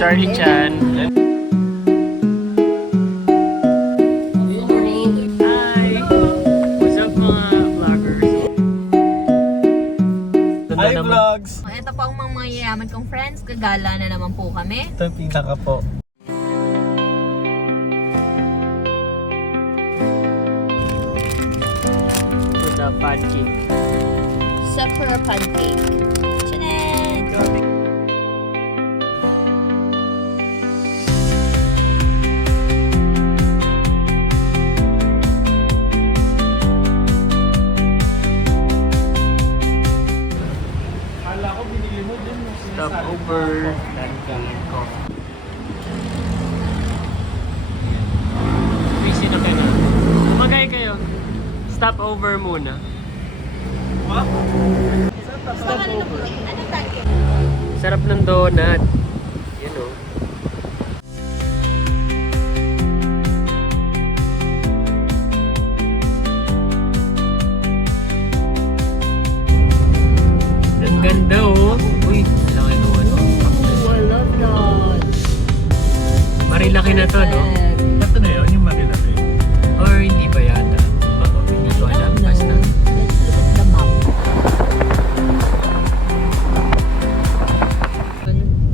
Charlie Chan. Hi! What's up mga vloggers? Hi vlogs! Ito po ang mga mayayaman kong friends. Gagala na naman po kami. Ito yung pinaka po. For the pancake. Separate pancake. Tchanan! Kala ko binili mo din yung Stop over. Pancake coffee. Busy na kayo na. Kumagay kayo. Stop over muna. What? Stop over. Anong pancake? Sarap ng donut. Yan o. Ang ganda o. Uy, laki nung ano. Oh, I love that. Marilaki na to, no? Ito na yun, yung marilaki. Or hindi ba yata? Hindi ko alam. Basta. Let's look at the map.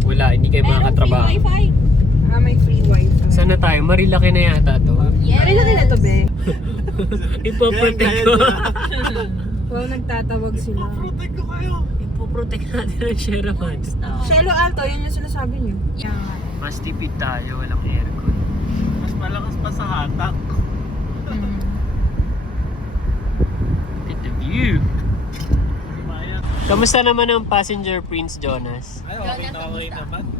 Wala, hindi kayo makakatrabaho. Free wifi. May free wifi. Saan na tayo? Marilaki na yata to. Yes. Ano na to, be? Ipoprotect ko. Well, nagtatawag sila. Protect ko kayo! Ipoprotect natin ang Sheraman. Shelo Alto, yun yung sinasabi niyo. Yan. Mas tipid tayo, walang aircon. Mas malakas pa sa hatak. Look at the view. Maya. Kamusta naman ang passenger Prince Jonas? Ay, okay na okay naman.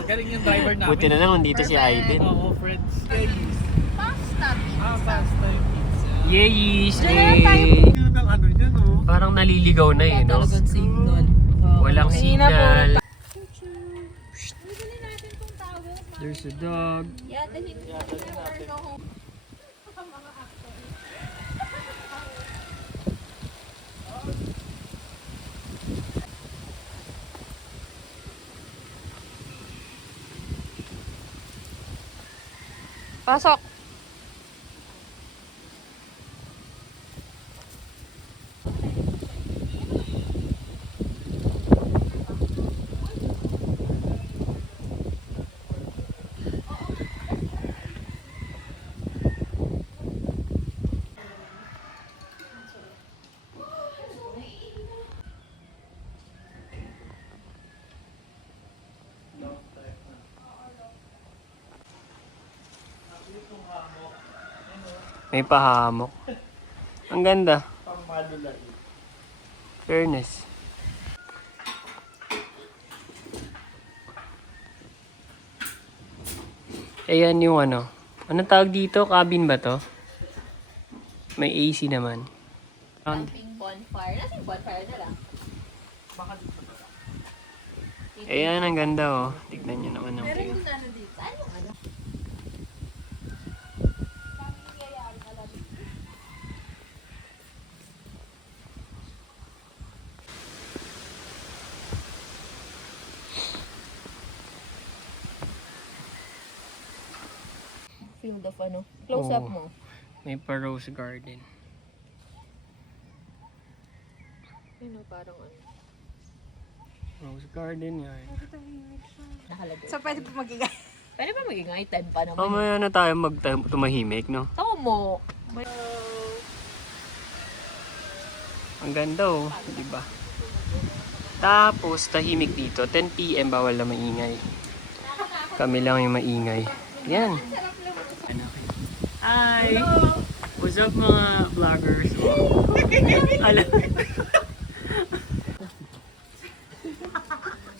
Magaling yung driver namin. Buti na lang dito si Aiden. Oo, friends. Yayis. Pasta pizza. Pasta yung pizza. Yeesh! Yun ang ano dyan, oh. Parang naliligaw na eh, no? signal. Walang Kanina signal. Bibili natin tong towel. There's a dog. Yeah, dahil never go home. Pasok. May pahamok. Ang ganda. Pang malulay. Fairness. Ayan yung ano. Anong tawag dito? Cabin ba to? May AC naman. Camping bonfire. Nasa yung bonfire na lang? Ayan, ang ganda oh. Tignan nyo naman ang view. Ano dito? Ano? Ano? Field of ano? Close up Oo. mo. May pa-rose garden. Ano, parang ano. Rose garden yan. Nakalagay. So, pwede po magigay. Pwede ba maging item pa naman? Mamaya na tayo tumahimik, no? Tawa mo. Ang ganda oh, di ba? Tapos tahimik dito, 10 PM bawal na maingay. Kami lang yung maingay. Yan. Hi! What's up mga vloggers? Alam.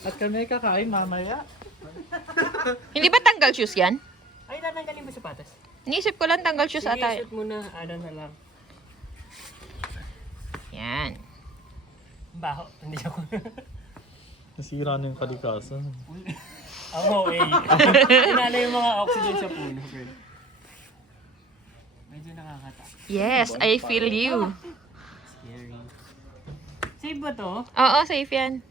At kami kakain mamaya. Hindi ba tanggal shoes yan? Ay, tatanggalin mo sapatos. Iniisip ko lang tanggal shoes Sige, ata. shoot muna. Ano na lang. Yan. Baho. Hindi ako. Nasira na yung kalikasan. Oo, eh. Inala yung mga oxygen sa puno. Medyo nakakata. Yes, I feel you. Scary. Safe ba to? Oo, safe yan.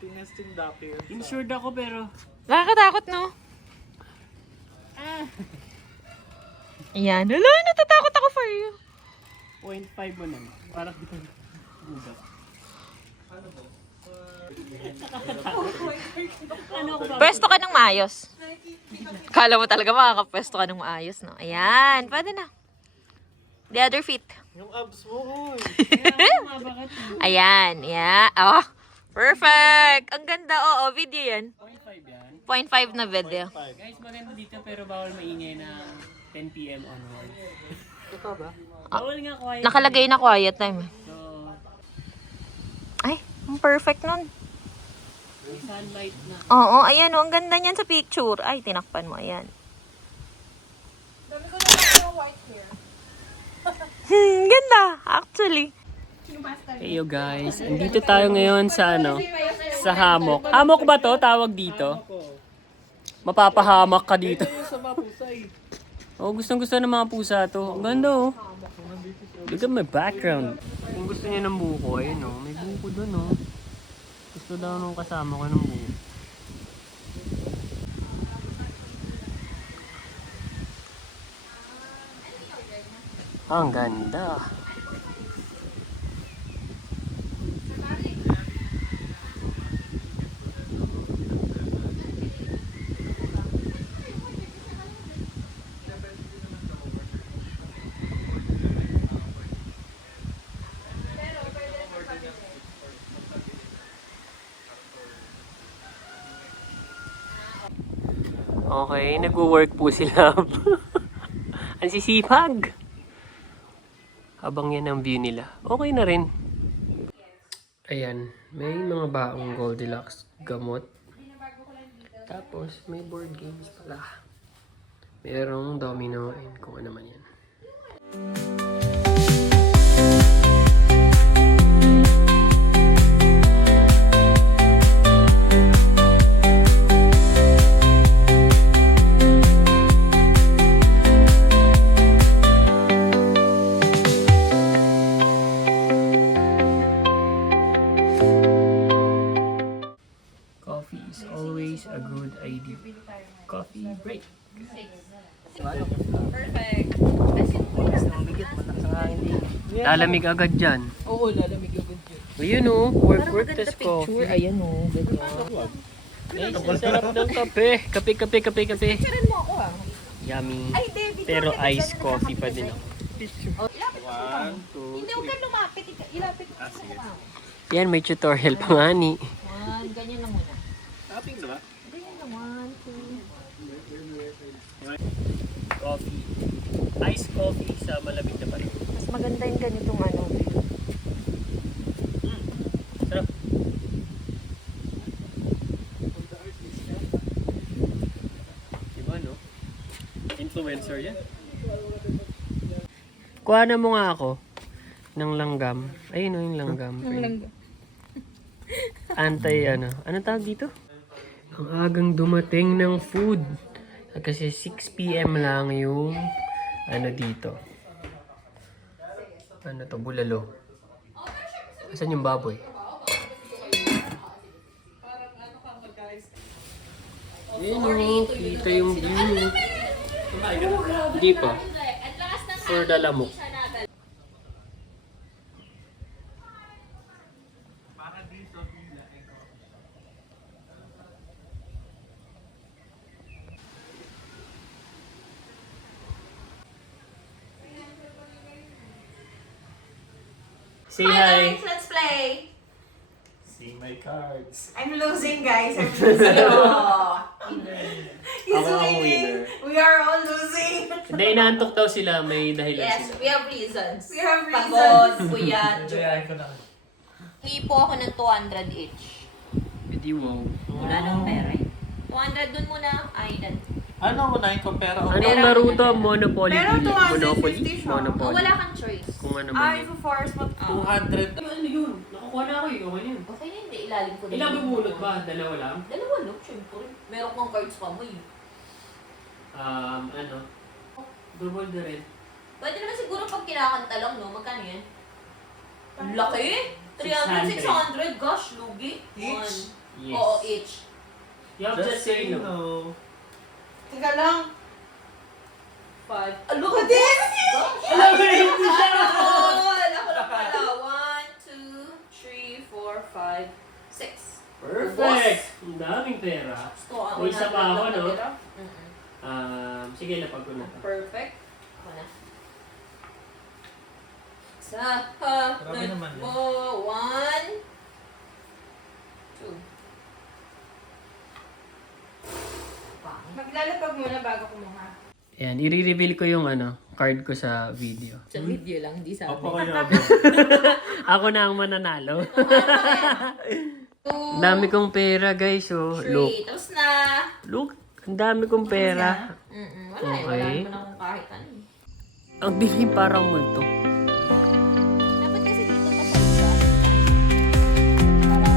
Tinesting dapir. Insured ako pero... Nakakatakot, no? Ayan. Wala, natatakot ako for you. 0.5 mo naman. Parang di ka gugat. Pwesto ka ng maayos. Kala mo talaga makakapwesto ka ng maayos, no? Ayan, pwede na. The other feet. Yung abs mo, oy. Ayan, yeah. Oh, perfect. Ang ganda, oo, video yan. 0.5 yan. 0.5 na video. Guys, maganda dito pero bawal maingay na 10 p.m. onward. Ito ba? Bawal nga quiet. Nakalagay na quiet time. So, Ay, ang perfect nun. may sunlight na. Oo, ayan, oh, ang ganda niyan sa picture. Ay, tinakpan mo, ayan. Dami ko na yung white hair. Ganda, actually. Hey yo guys, andito tayo ngayon sa sa hammock. Hammock ba to tawag dito? Mapapahamak ka dito. Sa mga pusay. Oh, gustong-gusto ng mga pusa to. Ang ganda oh. Look at my background. Kung gusto niya ng buko, ayun oh. May buko dun oh. Gusto daw nung kasama ko ng buko. Ang ganda. Okay, nagwo-work po sila. Ang sisipag. Habang yan ang view nila. Okay na rin. Ayan, may mga baong Goldilocks gamot. Tapos, may board games pala. Merong domino and kung ano man yan. Coffee is always a good idea. Coffee break. Perfect. Lalamig agad dyan. Oo, lalamig agad yun. Ayun oh, work tas coffee. Ayan, oh, ganda. Guys, ang sarap ng kape. Kape. mo ako, ah. Yummy. Ay, David. Pero iced coffee pa din ako. 1, 2, Hindi, huwag kang lumapit. Ilapit mo. Yan, may tutorial pa nga ni. Ganyan lang muna. tapping na ba? Ganyan lang, 1, 2. Coffee. Iced coffee sa malamig na parin. Mas maganda yung ganitong ano. Sarap. Diba no? Influencer yan. Kuha na mo nga ako ng langgam. Ayun o yung langgam. Ano tawag dito? Ang agang dumating ng food. Kasi 6 p.m. lang yung dito. Ano to? Bulalo. Asan yung baboy? Ayun o, kita yung view. Hindi pa. For the lamok. Say hi. Let's play. See my cards. I'm losing, guys. I'm losing. He's Ako ang winning. winner. We are all losing. Hindi, inaantok daw sila. May dahilan Yes, sila. we have reasons. We have Pagod, reasons. puyat. Jayain ko na. Hipo ako ng 200 each. Hindi wow. Wala nang pera eh. 200 dun muna, Aidan. Ano mo na yung compare ako? Anong laro to? Monopoly? Pero Monopoly? 250 siya. Oh, Monopoly. wala kang choice. Kung ano Ah, man if yun. a forest, but 200. Ano yun? Nakakuha na ako eh. Okay yun. Okay na, hindi. Ilalim ko din. Ilang bumulot ba? Dalawa lang? Dalawa, no? Siyempre. Meron kang cards pa mo eh. Double the red. Pwede naman siguro pag kinakanta lang, no? Magkano yan? Ang laki! 300, 600. 600. Gosh, lugi. Each? Yes. Oo, each. You have just say no. Teka lang. 5. Look at this! Alam mo, hindi siya. Oh, alam ko na pala. 1, 2, 3, 4, 5, 6. Perfect! Ang daming pera. Gusto ko ang May isa pa ako, no? Mm-mm. Sige, lapag ko na to. Perfect. Ako na. Sa Marami naman mo. 1, 2. Maglalapag muna bago kumuha. Ayan, i-reveal ko yung card ko sa video. Sa video lang, hindi sa Opo amin. kayo. Ako na ang mananalo. Ang dami kong pera, guys. Oh. 3. Look. Tapos na. Look. Ang dami kong pera. Wala eh. Wala Okay. naman akong kahit ano. Ang dilim parang multo. Dapat kasi dito pa sa isa. Para...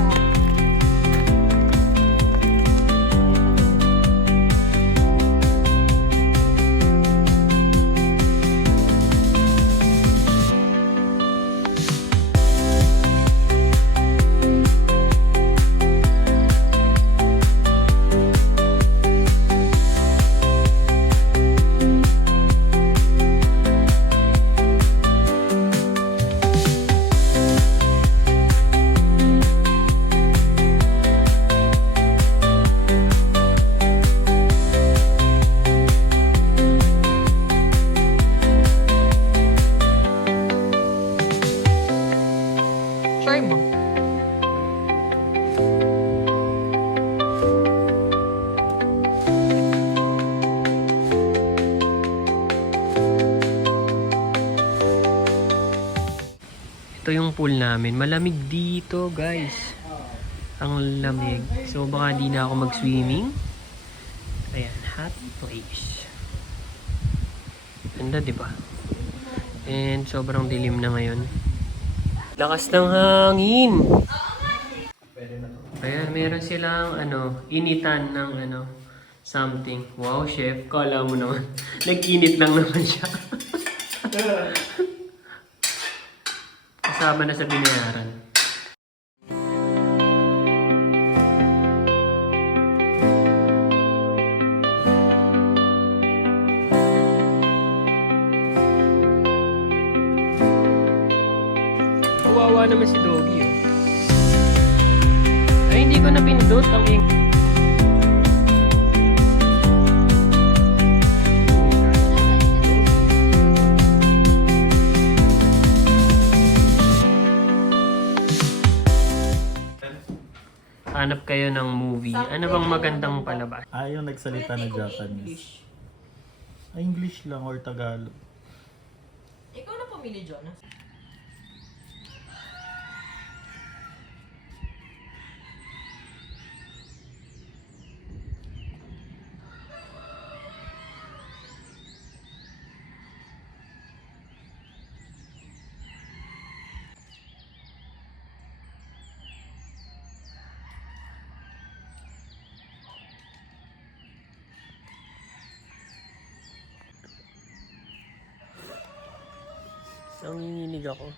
Try mo. Ito yung pool namin. Malamig dito, guys. Ang lamig. So, baka di na ako mag-swimming. Ayan, hot place. Ganda, di ba? And sobrang dilim na ngayon. Lakas ng hangin. Ayan, meron silang initan ng something. Wow, chef, kala mo naman. Nag-init lang naman siya. Kasama na sa binayaran. Kawawa naman si Doggy, oh. Ay, hindi ko na pinindot ang hanap kayo ng movie. Ano bang magandang palabas? Yung nagsalita na Japanese. English lang or Tagalog. Ikaw na pumili, Jonas. Nanginginig ako.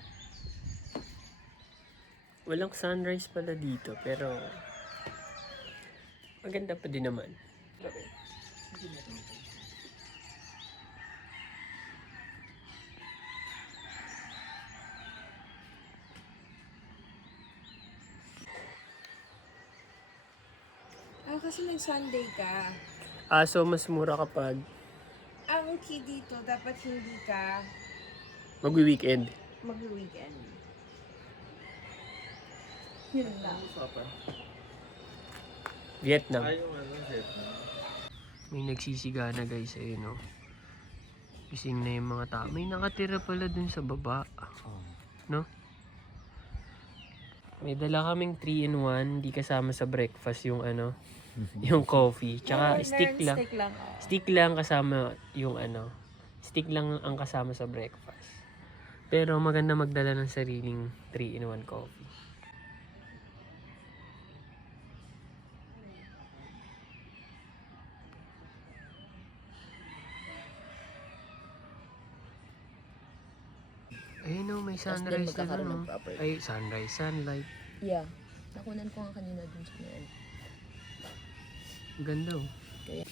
Walang sunrise pala dito, pero maganda pa din naman. Kasi nag-Sunday ka. So mas mura kapag Ang key dito, dapat hindi ka magwi-weekend. mag-weekend. Yun lang. Vietnam. Vietnam. May nagsisiga na, guys, ayun, oh. Gising na yung mga tao. May nakatira pala dun sa baba. No? May dala kaming 3-in-1, di kasama sa breakfast yung yung coffee. Tsaka stick lang. Stick lang. Stick lang kasama yung stick lang ang kasama sa breakfast. Pero maganda magdala ng sariling 3-in-1 coffee. Ayun, oh, may sunrise na doon, oh. Ay, sunrise, sunlight. Yeah. Nakunan ko nga kanina dun sa yan. Ganda oh. Kaya-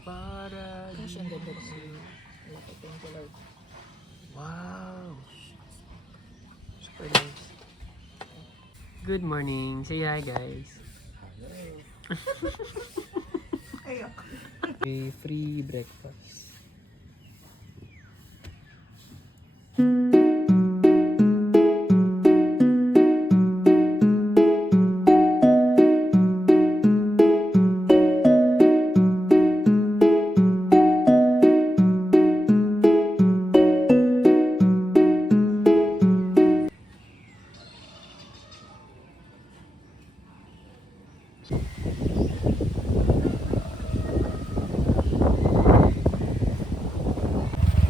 Para Kaya siya ang ganda naman. Malaki, thank you Lord. Wow. Super nice. Good morning. Say hi guys. May free breakfast.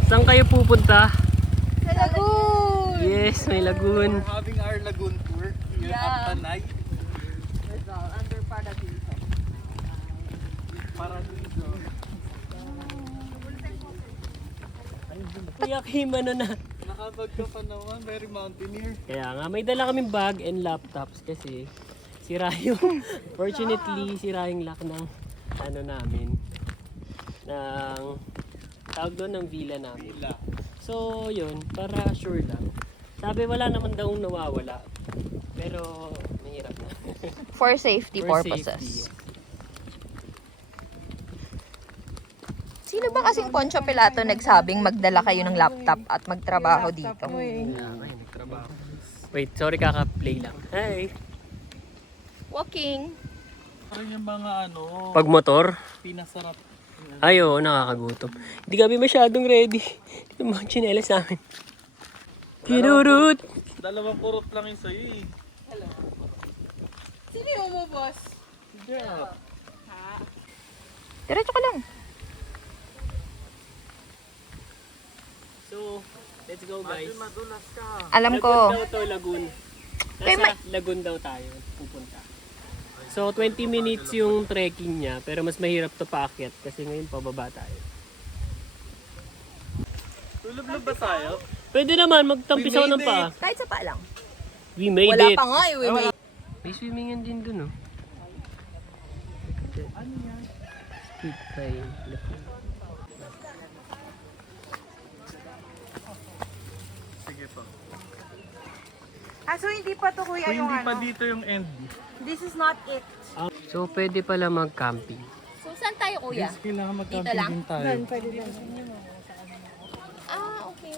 Saan kayo pupunta? Sa lagoon! Yes, may lagoon. Having our lagoon tour here at Tanay. Under Paradiso. Paradiso. Kuya Kim, ano na? Nakabag ka pa naman, very mountaineer. Kaya nga, may dala kaming bag and laptops kasi sira yung, fortunately, sira yung lock ng ano namin, ng tawag doon ng villa namin. So, yun, para sure lang. Sabi wala naman daw nawawala. Pero, mahirap na. For safety For purposes. safety, yes. Sino ba kasing Poncio Pilato nagsabing magdala kayo ng laptop at magtrabaho dito? Kaya nga, nagtrabaho. Wait, sorry, kaka-play lang. Hi! Walking. Parang yung mga ano, Pag motor, pinasarap. ay oo, nakakagutom. Hindi kami masyadong ready. Yung mga tsinelas namin. Kinurut! Dalawang kurot lang yung sa'yo eh. Sino yung mo, boss? Yeah. Diretso ka lang. So, let's go guys. Madulas ka. Alam ko. Lagoon daw to, lagoon. Kay Nasa lagoon daw tayo pupunta. So, 20 minutes yung trekking niya, pero mas mahirap to paakyat kasi ngayon pababa tayo. Tulog ba tayo? Pwede naman, magtampisaw We ng made paa. Kahit sa pa lang. We made Wala it. pa nga eh. May swimming din dun, oh. Street by lagoon. Sige po. So hindi pa to kuya Kung yung hindi pa ano. dito yung end. This is not it. So, pwede pala mag-camping. So, saan tayo kuya? Yes, kailangan Dito mag-camping lang? din tayo. Pwede lang. Ah, okay.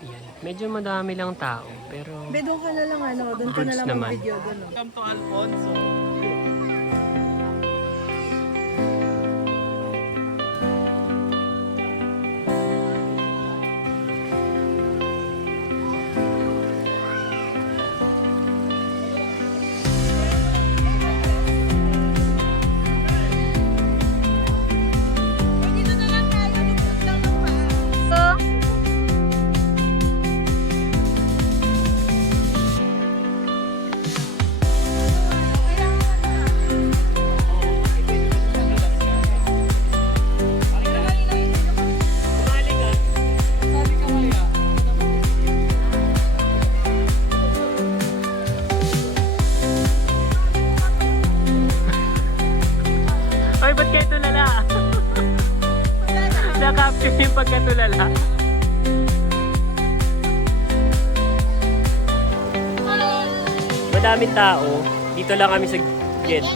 Ayan. Medyo madami lang tao, pero Doon ka na lang ano, doon ka na Goods lang naman. mag-video doon. Welcome to Alfonso. Dito na lang tayo, lupot lang ng paa. Ay, ba't kayo tulala? Na-capture yung pagkatulala. Madaming tao. Dito lang kami sa Jet.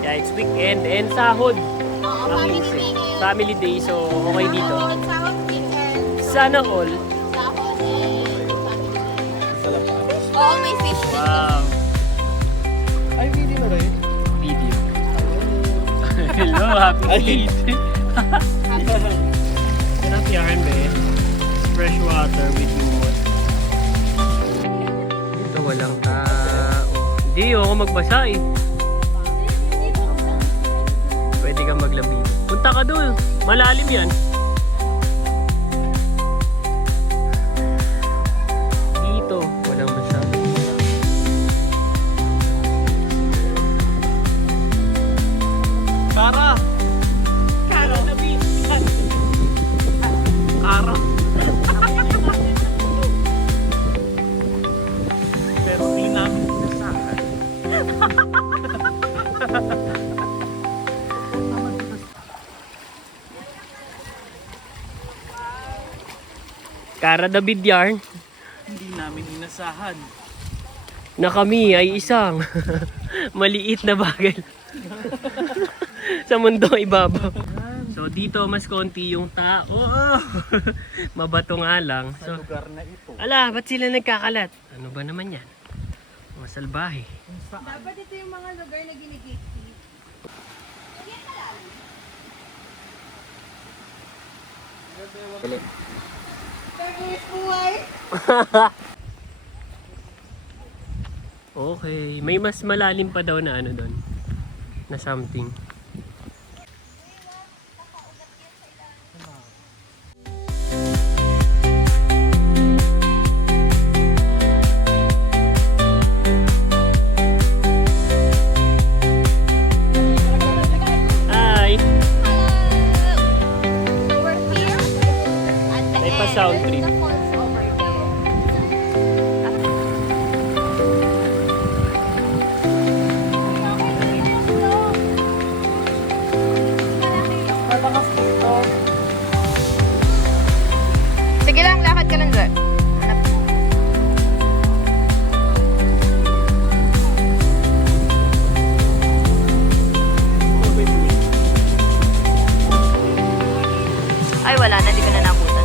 Yeah, it's weekend and sahod. Ang isip. Family day, so okay dito. Sana all. Oo, may fish. Wow. Ay, video na rin. Video. Hello, happy Eid. Sarap yarn, be. Fresh water with lemon. Dito walang tao. Hindi, ako magbasa eh. Pwede kang maglabi. Punta ka doon. Malalim yan. Dito, walang masyado. Kara! Kara na bisan. Kara! Cara David yarn Hindi namin inasahan. na kami ay isang maliit na bagay sa mundong ibabaw. So dito mas konti yung tao. Mabato nga lang. Sa So, lugar na ito. ala, ba't sila nagkakalat? Ano ba naman yan? Mga salbahe. Dapat ito yung mga lugar na ginigit-git. Favorite buhay? Okay, may mas malalim pa daw na ano doon. Na something. Hi! We're here at the May end. pa-sound trip. The falls over there. Sige lang, lakad ka lang dyan. Hanap. Ay, wala na. Hindi ko na nabutan.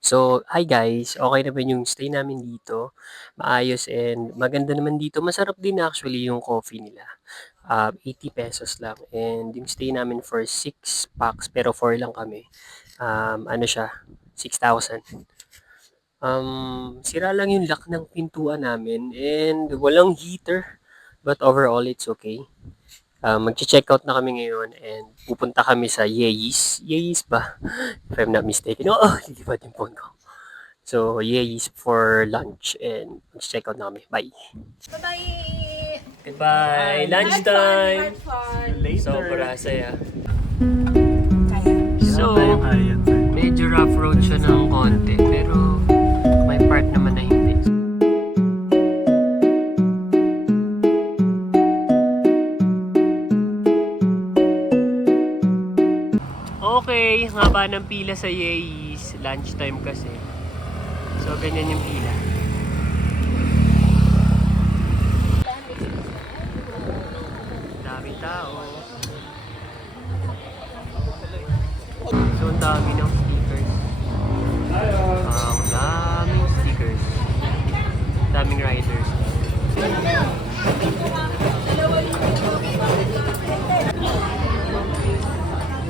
So, hi guys. Okay naman yung stay namin dito. Maayos and maganda naman dito. Masarap din actually yung coffee nila. 80 pesos lang. And yung stay namin for 6 packs pero 4 lang kami. Ano siya? 6,000. Sira lang yung lock ng pintuan namin and walang heater. But overall, it's okay. Mag-check out na kami ngayon and pupunta kami sa Yeis. Yeis ba? If I'm not mistaken. Oh, lilipad yung phone ko. So, Yeis for lunch and mag-check out na kami. Bye! Bye-bye! Goodbye! Lunchtime! Had fun! Later. Sobra saya. So, So, medyo rough road siya ng konti. Pero, may part naman na hindi. Okay, haba ng pila sa Yeis. Lunchtime kasi. So, ganyan yung pila. Daming tao. So, ang dami ng stickers. Ang daming stickers. Daming riders.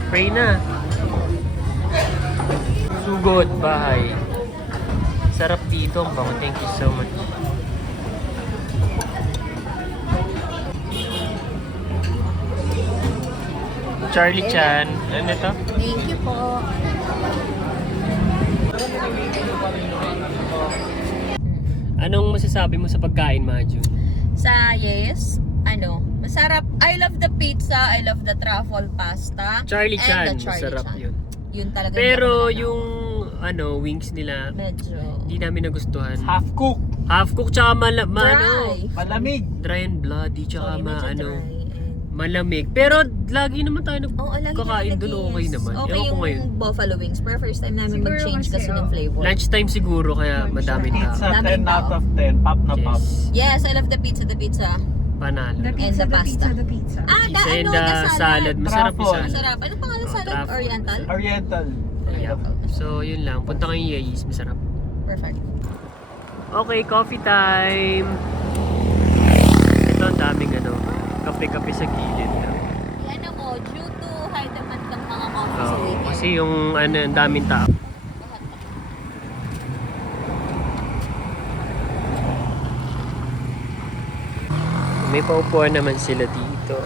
Pray na. Sugod, bahay. Sarap dito ang bango. Thank you so much. Charlie Chan. Ano ito? Thank you po. Anong masasabi mo sa pagkain, Maju? Sa yes, masarap. I love the pizza, I love the truffle pasta. Charlie and Chan. the Charlie Masarap Chan. yun. Yun talaga. Pero hindi ako yung wings nila, medyo hindi namin nagustuhan. half cook. Half cook tsaka dry. Malamig. dry and bloody tsaka Sorry, medyo dry. And- malamig. Pero lagi naman tayo Oo, lagi nagkakain naman doon, nag-yes. okay naman. Okay Ewan ko yung ngayon. buffalo wings. Pero first time namin Siguro mag-change kasi, kasi ng flavor. Lunchtime siguro kaya madaming Pizza tao. Daming 10 out tao. of 10. Pop na pop. Yes, I love the pizza. Panalo. And the pasta. The pizza. Pizza and the salad. Masarap yung Truffle. salad. Masarap. Anong pangalan salad? truffle. Oriental? Oriental. So, yun lang. Punta kayong Yeis. Masarap. Perfect. Okay, coffee time. Ito ang daming kape-kape sa gilid. Ano mo, due to high demand ng mga coffee sa Oo, weekend. kasi yung ang daming tao. May paupuan naman sila dito.